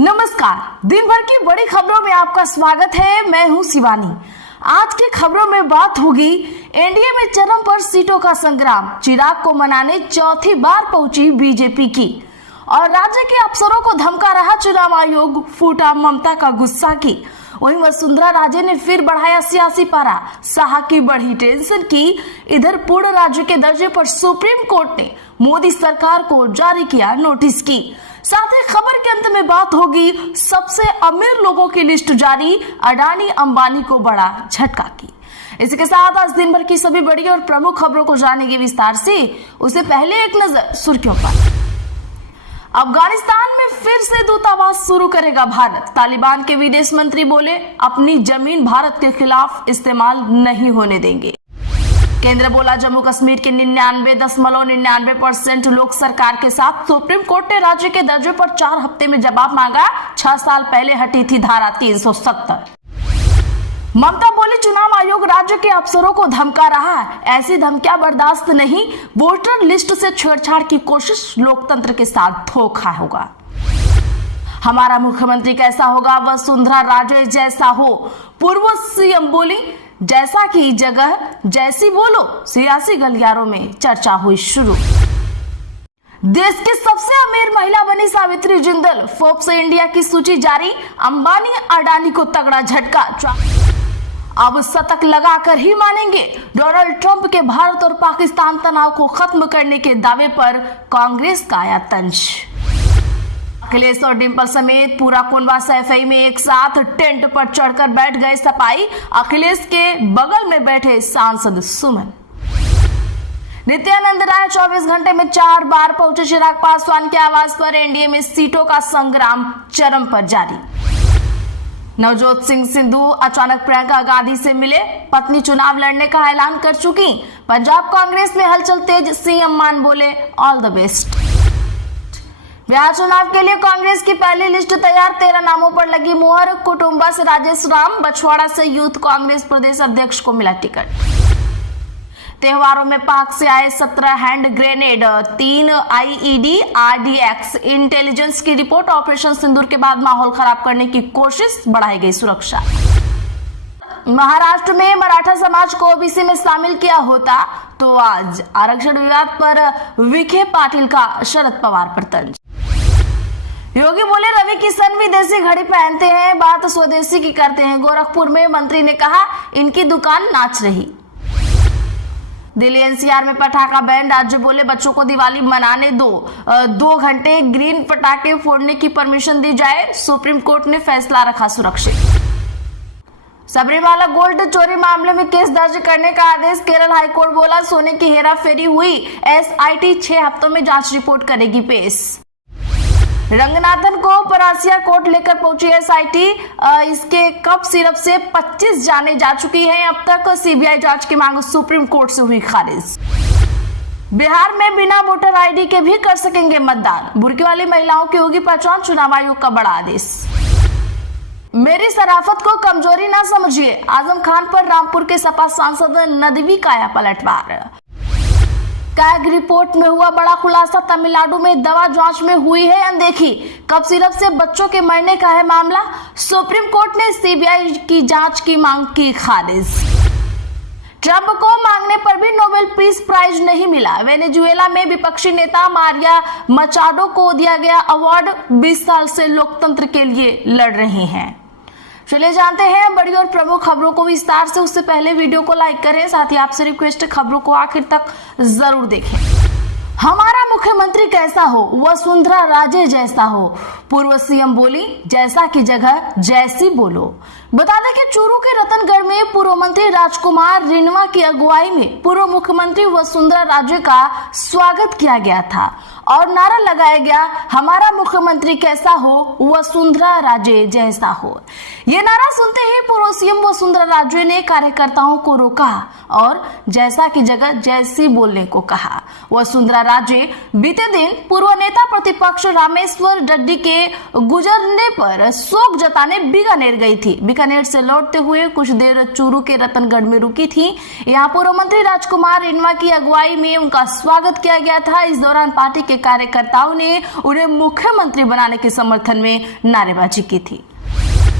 नमस्कार, दिन भर की बड़ी खबरों में आपका स्वागत है। मैं हूं शिवानी। आज की खबरों में बात होगी एनडीए में चरम पर सीटों का संग्राम, चिराग को मनाने चौथी बार पहुंची बीजेपी की, और राज्य के अफसरों को धमका रहा चुनाव आयोग, फूटा ममता का गुस्सा की। वहीं वसुंधरा राजे ने फिर बढ़ाया सियासी पारा, शाह की बढ़ी टेंशन की। इधर पूर्ण राज्य के दर्जे पर सुप्रीम कोर्ट ने मोदी सरकार को जारी किया नोटिस की। साथ ही खबर के अंत में बात होगी सबसे अमीर लोगों की लिस्ट जारी, अडानी अंबानी को बड़ा झटका की। इसके साथ आज दिन भर की सभी बड़ी और प्रमुख खबरों को जानेंगे विस्तार से। उससे पहले एक नजर सुर्खियों पर। अफगानिस्तान में फिर से दूतावास शुरू करेगा भारत। तालिबान के विदेश मंत्री बोले, अपनी जमीन भारत के खिलाफ इस्तेमाल नहीं होने देंगे। केंद्र बोला, जम्मू कश्मीर के 99.99% लोग सरकार के साथ। सुप्रीम कोर्ट ने राज्य के दर्जे पर 4 हफ्ते में जवाब मांगा। 6 साल पहले हटी थी धारा 370। ममता बोली, चुनाव आयोग राज्य के अफसरों को धमका रहा है, ऐसी धमकियां बर्दाश्त नहीं। वोटर लिस्ट से छेड़छाड़ की कोशिश लोकतंत्र के साथ धोखा होगा। हमारा मुख्यमंत्री कैसा होगा, वसुंधरा राजे जैसा हो। पूर्व सीएम बोली, जैसा की जगह जैसी बोलो। सियासी गलियारों में चर्चा हुई शुरू। देश की सबसे अमीर महिला बनी सावित्री जिंदल। फोर्ब्स से इंडिया की सूची जारी। अंबानी अडानी को तगड़ा झटका, अब शतक लगाकर ही मानेंगे। डोनाल्ड ट्रंप के भारत और पाकिस्तान तनाव को खत्म करने के दावे पर कांग्रेस का आया तंज। अखिलेश और डिंपल समेत पूरा कुनबा सैफई में एक साथ टेंट पर चढ़कर बैठ गए सपाई। अखिलेश के बगल में बैठे सांसद सुमन। नित्यानंद राय 24 घंटे में 4 बार पहुंचे। चिराग पासवान के आवास पर एनडीए में सीटों का संग्राम चरम पर जारी। नवजोत सिंह सिद्धू अचानक प्रियंका गांधी से मिले। पत्नी चुनाव लड़ने का ऐलान कर चुकी। पंजाब कांग्रेस में हलचल तेज। सीएम मान बोले, ऑल द बेस्ट। बिहार चुनाव के लिए कांग्रेस की पहली लिस्ट तैयार। 13 नामों पर लगी मुहर। कुटुंबा से राजेश राम, बछवाड़ा से यूथ कांग्रेस प्रदेश अध्यक्ष को मिला टिकट। त्योहारों में पाक से आए 17 hand grenade, 3 IED, RDX. Intelligence की रिपोर्ट, ऑपरेशन सिंदूर के बाद माहौल खराब करने की कोशिश, बढ़ाई गई सुरक्षा। महाराष्ट्र में मराठा समाज को ओबीसी में शामिल किया होता तो आज आरक्षण विवाद पर विखे पाटिल का शरद पवार पर तंज। योगी बोले, रवि किशन विदेशी घड़ी पहनते हैं, बात स्वदेशी की करते हैं। गोरखपुर में मंत्री ने कहा, इनकी दुकान नाच रही। दिल्ली एनसीआर में पटाखा बैन। राज्य बोले, बच्चों को दिवाली मनाने दो। 2 घंटे ग्रीन पटाखे फोड़ने की परमिशन दी जाए। सुप्रीम कोर्ट ने फैसला रखा सुरक्षित। सबरीमाला गोल्ड चोरी मामले में केस दर्ज करने का आदेश। केरल हाईकोर्ट बोला, सोने की हेराफेरी हुई। एसआईटी 6 हफ्तों में जांच रिपोर्ट करेगी पेश। रंगनाथन को परासिया कोर्ट लेकर पहुंची एसआईटी। इसके कप सिरप से 25 जाने जा चुकी हैं अब तक। सीबीआई जांच की मांग सुप्रीम कोर्ट से हुई खारिज। बिहार में बिना वोटर आईडी के भी कर सकेंगे मतदान। बुर्की वाली महिलाओं की होगी पहचान, चुनाव आयोग का बड़ा आदेश। मेरी शराफत को कमजोरी ना समझिए, आजम खान पर रामपुर के सपा सांसद नदवी का आया पलटवार। कैग रिपोर्ट में हुआ बड़ा खुलासा, तमिलनाडु में दवा जांच में हुई है अनदेखी। कप सिरप से बच्चों के मरने का है मामला। सुप्रीम कोर्ट ने सीबीआई की जांच की मांग की खारिज। ट्रंप को मांगने पर भी नोबेल पीस प्राइज नहीं मिला। वेनेजुएला में विपक्षी नेता मारिया मचाडो को दिया गया अवार्ड। 20 साल से लोकतंत्र के लिए लड़ रहे हैं। चलिए जानते हैं बड़ी और प्रमुख खबरों को विस्तार से। उससे पहले वीडियो को लाइक करें, साथ ही आपसे रिक्वेस्ट है खबरों को आखिर तक जरूर देखें। हमारा मुख्यमंत्री कैसा हो, वसुंधरा राजे जैसा हो। पूर्व सीएम बोली, जैसा की जगह जैसी बोलो। बता दें कि चूरू के रतनगढ़ में पूर्व मंत्री राजकुमार रिनवा की अगुवाई में पूर्व मुख्यमंत्री वसुंधरा राजे का स्वागत किया गया था और नारा लगाया गया, हमारा मुख्यमंत्री कैसा हो, वसुंधरा राजे जैसा हो। ये नारा सुनते ही पूर्व सीएम वसुंधरा राजे ने कार्यकर्ताओं को रोका और जैसा की जगह जैसी बोलने को कहा। वसुंधरा राजे बीते दिन पूर्व नेता प्रतिपक्ष रामेश्वर डड्डी के के गुजरने पर शोक जताने बीकानेर गई थी। बीकानेर से लौटते हुए कुछ देर चूरू के रतनगढ़ में रुकी थी। यहाँ पूर्व मंत्री राजकुमार रेणवा की अगुवाई में उनका स्वागत किया गया था। इस दौरान पार्टी के कार्यकर्ताओं ने उन्हें मुख्यमंत्री बनाने के समर्थन में नारेबाजी की थी।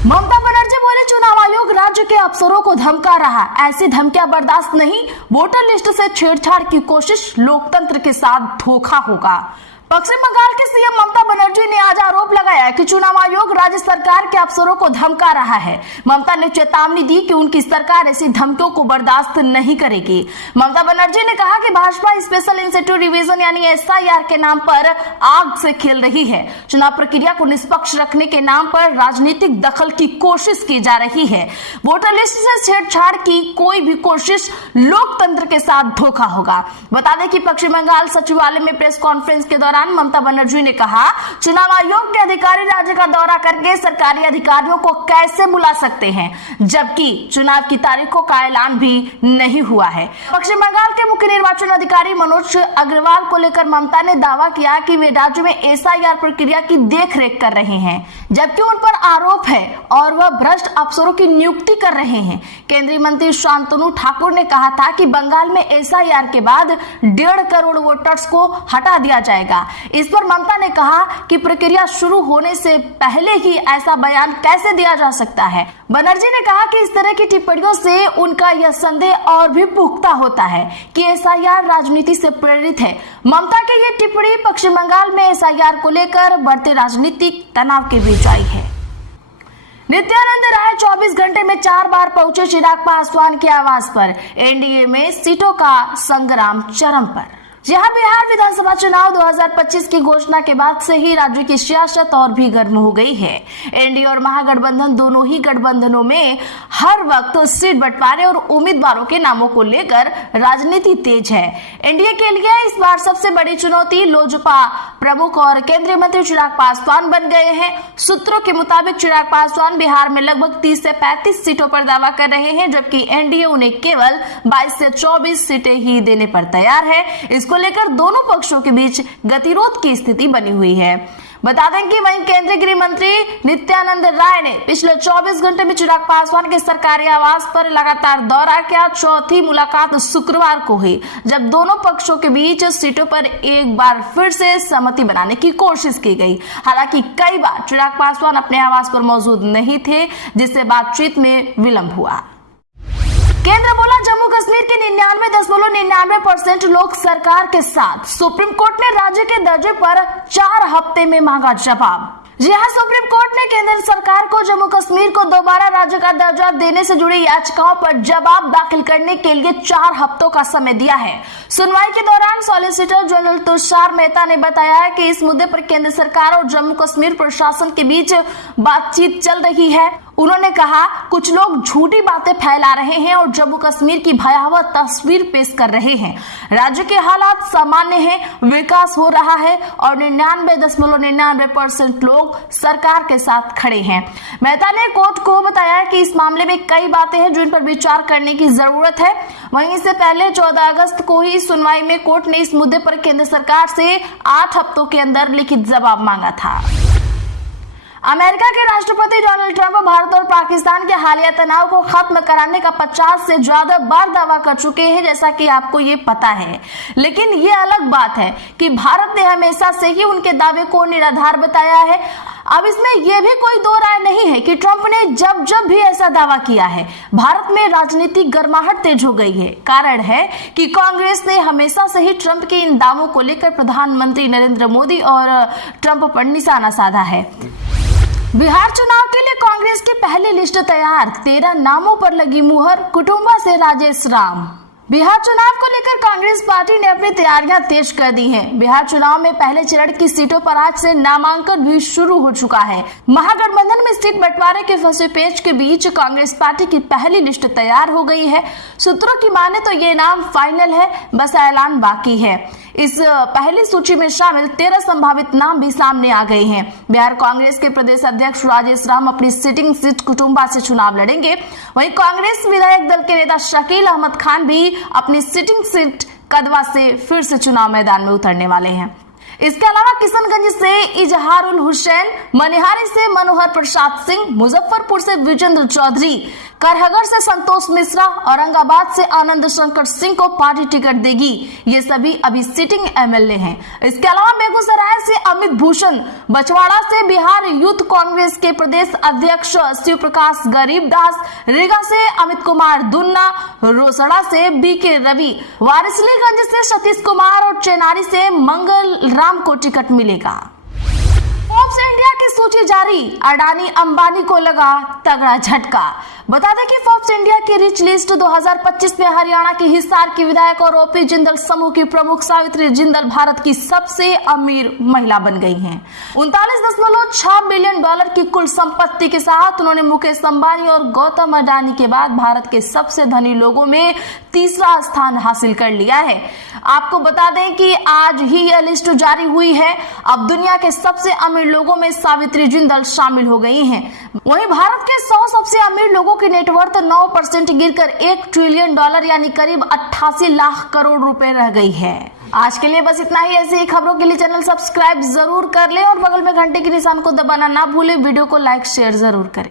ममता बनर्जी बोले, चुनाव आयोग राज्य के अफसरों को धमका रहा, ऐसी धमकियां बर्दाश्त नहीं। वोटर लिस्ट से छेड़छाड़ की कोशिश लोकतंत्र के साथ धोखा होगा। पश्चिम बंगाल के सीएम ममता बनर्जी ने आज आरोप लगाया कि चुनाव आयोग राज्य सरकार के अफसरों को धमका रहा है। ममता ने चेतावनी दी कि उनकी सरकार ऐसी धमकियों को बर्दाश्त नहीं करेगी। ममता बनर्जी ने कहा कि भाजपा स्पेशल इंसेंटिव डिवीजन यानी एसआईआर के नाम पर आग से खेल रही है। चुनाव प्रक्रिया को निष्पक्ष रखने के नाम पर राजनीतिक दखल की कोशिश की जा रही है। वोटर लिस्ट से छेड़छाड़ की कोई भी कोशिश लोकतंत्र के साथ धोखा होगा। बता दें कि पश्चिम बंगाल सचिवालय में प्रेस कॉन्फ्रेंस के दौरान ममता बनर्जी ने कहा, चुनाव आयोग के अधिकारी राज्य का दौरा करके सरकारी अधिकारियों को कैसे बुला सकते हैं, जबकि चुनाव की तारीखों का ऐलान भी नहीं हुआ है। पश्चिम बंगाल के मुख्य निर्वाचन अधिकारी मनोज अग्रवाल को लेकर ममता ने दावा किया कि वे राज्य में एसआईआर प्रक्रिया की देखरेख कर रहे हैं, जबकि उन पर आरोप है और वह भ्रष्ट अफसरों की नियुक्ति कर रहे हैं। केंद्रीय मंत्री शांतनु ठाकुर ने कहा था कि बंगाल में एसआईआर के बाद 1.5 करोड़ वोटर्स को हटा दिया जाएगा। इस पर ममता ने कहा कि प्रक्रिया शुरू होने से पहले ही ऐसा बयान कैसे दिया जा सकता है। बनर्जी ने कहा कि इस तरह की टिप्पणियों से उनका यह संदेह और भी पुख्ता होता है कि एसआईआर राजनीति से प्रेरित है। ममता की यह टिप्पणी पश्चिम बंगाल में एसआईआर को लेकर बढ़ते राजनीतिक तनाव के बीच आई है। नित्यानंद राय 24 घंटे में 4 बार पहुंचे चिराग पासवान के आवास पर। एनडीए में सीटों का संग्राम चरम पर। जहां बिहार विधानसभा चुनाव 2025 की घोषणा के बाद से ही राज्य की सियासत और भी गर्म हो गई है। एनडीए और महागठबंधन दोनों ही गठबंधनों में हर वक्त सीट बंटवारे और उम्मीदवारों के नामों को लेकर राजनीति तेज है। एनडीए के लिए इस बार सबसे बड़ी चुनौती लोजपा प्रमुख और केंद्रीय मंत्री चिराग पासवान बन गए हैं। सूत्रों के मुताबिक चिराग पासवान बिहार में लगभग 30 से 35 सीटों पर दावा कर रहे हैं, जबकि एनडीए उन्हें केवल 22 से 24 सीटें ही देने पर तैयार है। को लेकर दोनों पक्षों के बीच गतिरोध की स्थिति बनी हुई है। बता दें कि वहीं केंद्रीय गृह मंत्री नित्यानंद राय ने पिछले 24 घंटे में चिराग पासवान के सरकारी आवास पर लगातार दौरा किया। चौथी मुलाकात शुक्रवार को हुई, जब दोनों पक्षों के बीच सीटों पर एक बार फिर से सहमति बनाने की कोशिश की गई। हालांकि कई बार चिराग पासवान अपने आवास पर मौजूद नहीं थे, जिससे बातचीत में विलंब हुआ। केंद्र बोला, जम्मू कश्मीर के 99.99% लोग सरकार के साथ। सुप्रीम कोर्ट ने राज्य के दर्जे पर 4 हफ्ते में मांगा जवाब। जी हां, सुप्रीम कोर्ट ने केंद्र सरकार को जम्मू कश्मीर को दोबारा राज्य का दर्जा देने से जुड़ी याचिकाओं पर जवाब दाखिल करने के लिए 4 हफ्तों का समय दिया है। सुनवाई के दौरान सॉलिसिटर जनरल तुषार मेहता ने बताया कि इस मुद्दे पर केंद्र सरकार और जम्मू कश्मीर प्रशासन के बीच बातचीत चल रही है। उन्होंने कहा, कुछ लोग झूठी बातें फैला रहे हैं और जम्मू कश्मीर की भयावह तस्वीर पेश कर रहे हैं। राज्य के हालात सामान्य हैं, विकास हो रहा है और 99.99% लोग सरकार के साथ खड़े हैं। मेहता ने कोर्ट को बताया कि इस मामले में कई बातें हैं जिन पर विचार करने की जरूरत है। वहीं इससे पहले 14 अगस्त को ही सुनवाई में कोर्ट ने इस मुद्दे पर केंद्र सरकार से 8 हफ्तों के अंदर लिखित जवाब मांगा था। अमेरिका के राष्ट्रपति डोनाल्ड ट्रंप भारत और पाकिस्तान के हालिया तनाव को खत्म कराने का 50 से ज्यादा बार दावा कर चुके हैं, जैसा कि आपको ये पता है। लेकिन ये अलग बात है कि भारत ने हमेशा से ही उनके दावे को निराधार बताया है। अब इसमें यह भी कोई दो राय नहीं है कि ट्रंप ने जब जब भी ऐसा दावा किया है, भारत में राजनीतिक गर्माहट तेज हो गई है। कारण है कि कांग्रेस ने हमेशा से ही ट्रंप के इन दावों को लेकर प्रधानमंत्री नरेंद्र मोदी और ट्रंप पर निशाना साधा है। बिहार चुनाव के लिए कांग्रेस की पहली लिस्ट तैयार, 13 नामों पर लगी मुहर, कुटुंबा से राजेश राम। बिहार चुनाव को लेकर कांग्रेस पार्टी ने अपनी तैयारियां तेज कर दी हैं। बिहार चुनाव में पहले चरण की सीटों पर आज से नामांकन भी शुरू हो चुका है। महागठबंधन में सीट बंटवारे के फंसे पेच के बीच कांग्रेस पार्टी की पहली लिस्ट तैयार हो गई है। सूत्रों की माने तो ये नाम फाइनल है, बस ऐलान बाकी है। इस पहली सूची में शामिल 13 संभावित नाम भी सामने आ गए हैं। बिहार कांग्रेस के प्रदेश अध्यक्ष राजेश राम अपनी सिटिंग सीट कुटुंबा से चुनाव लड़ेंगे। वहीं कांग्रेस विधायक दल के नेता शकील अहमद खान भी अपनी सिटिंग सीट कदवा से फिर से चुनाव मैदान में उतरने वाले हैं। इसके अलावा किशनगंज से इजहारुल हुसैन, मनिहारी से मनोहर प्रसाद सिंह, मुजफ्फरपुर से विजेंद्र चौधरी, करहगर से संतोष मिश्रा, औरंगाबाद से आनंद शंकर सिंह को पार्टी टिकट देगी। ये सभी अभी सिटिंग एमएलए हैं। इसके अलावा बेगूसराय से अमित भूषण, बछवाड़ा से बिहार यूथ कांग्रेस के प्रदेश अध्यक्ष शिव प्रकाश गरीबदास, रीगा से अमित कुमार दुन्ना, रोसड़ा से बीके रवि, वारिसलीगंज से सतीश कुमार और चेनारी से मंगल राम को टिकट मिलेगा। फोर्ब्स इंडिया की सूची जारी, अडानी अंबानी को लगा तगड़ा झटका। बता दें कि फोर्ब्स इंडिया की रिच लिस्ट 2025 में हरियाणा के हिसार की विधायक और ओपी जिंदल समूह की प्रमुख सावित्री जिंदल भारत की सबसे अमीर महिला बन गई हैं। 39.6 बिलियन डॉलर की कुल संपत्ति के साथ उन्होंने मुकेश अंबानी और गौतम अडानी के बाद भारत के सबसे धनी लोगों में तीसरा स्थान हासिल कर लिया है। आपको बता दें कि आज ही यह लिस्ट जारी हुई है। अब दुनिया के सबसे अमीर लोगों में सावित्री जिंदल शामिल हो गई हैं। वहीं भारत के 100 सबसे अमीर लोगों की नेटवर्थ 9% गिरकर $1 ट्रिलियन यानी करीब 88 लाख करोड़ रुपए रह गई है। आज के लिए बस इतना ही। ऐसी ही खबरों के लिए चैनल सब्सक्राइब जरूर कर लें और बगल में घंटे के निशान को दबाना ना भूलें। वीडियो को लाइक शेयर जरूर करें।